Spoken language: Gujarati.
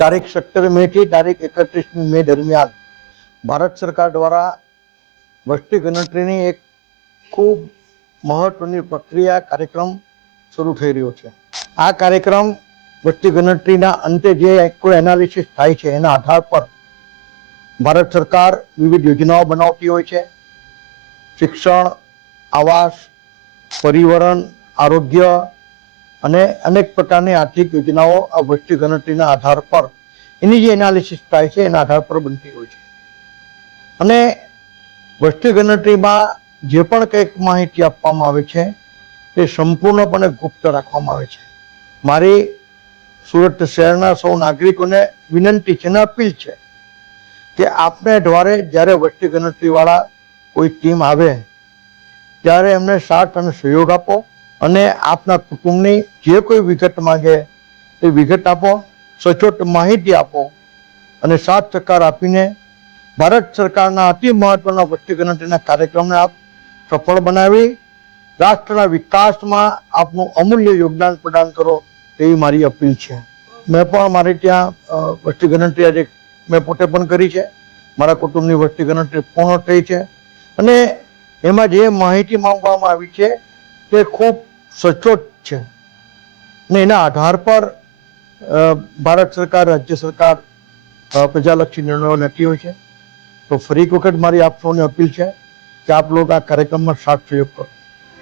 તારીખ 17 મે થી તારીખ 31 મે દરમિયાન ભારત સરકાર દ્વારા વસ્તી ગણતરીની એક ખૂબ મહત્વની પ્રક્રિયા કાર્યક્રમ શરૂ થઈ રહ્યો છે। આ કાર્યક્રમ વસ્તી ગણતરીના અંતે જે કોઈ એનાલિસિસ થાય છે એના આધાર પર ભારત સરકાર વિવિધ યોજનાઓ બનાવતી હોય છે। શિક્ષણ, આવાસ, પરિવહન, આરોગ્ય અને અનેક પ્રકારની આર્થિક યોજનાઓ આ વસ્તી ગણતરીના આધાર પર એની જે એનાલિસિસ થાય છે એના આધાર પર બનતી હોય છે। અને વસ્તી ગણતરીમાં જે પણ કંઈક માહિતી આપવામાં આવે છે તે સંપૂર્ણપણે ગુપ્ત રાખવામાં આવે છે। મારી સુરત શહેરના સૌ નાગરિકોને વિનંતી છે અને અપીલ છે કે આપને દ્વારે જ્યારે વસ્તી ગણતરીવાળા કોઈ ટીમ આવે ત્યારે એમને સાથ અને સહયોગ આપો અને આપના કુટુંબની જે કોઈ વિગત માંગે એ વિગત આપો, સચોટ માહિતી આપો અને સાથ સહકાર આપીને ભારત સરકારના અતિ મહત્વના વસ્તી ગણતરીના કાર્યક્રમને આપ સફળ બનાવી રાષ્ટ્રના વિકાસમાં આપનું અમૂલ્ય યોગદાન પ્રદાન કરો તેવી મારી અપીલ છે। મેં પણ મારે ત્યાં વસ્તી ગણતરી આજે મેં પોતે પણ કરી છે। મારા કુટુંબની વસ્તી ગણતરી પૂર્ણ થઈ છે અને એમાં જે માહિતી માંગવામાં આવી છે તે ખૂબ સચોટ છે ને એના આધાર પર ભારત સરકાર, રાજ્ય સરકાર પ્રજાલક્ષી નિર્ણયો લેતી હોય છે। તો ફરી એક વખત મારી આપ સૌને અપીલ છે કે આપ લોકો આ કાર્યક્રમમાં સાથ સહયોગ કરો।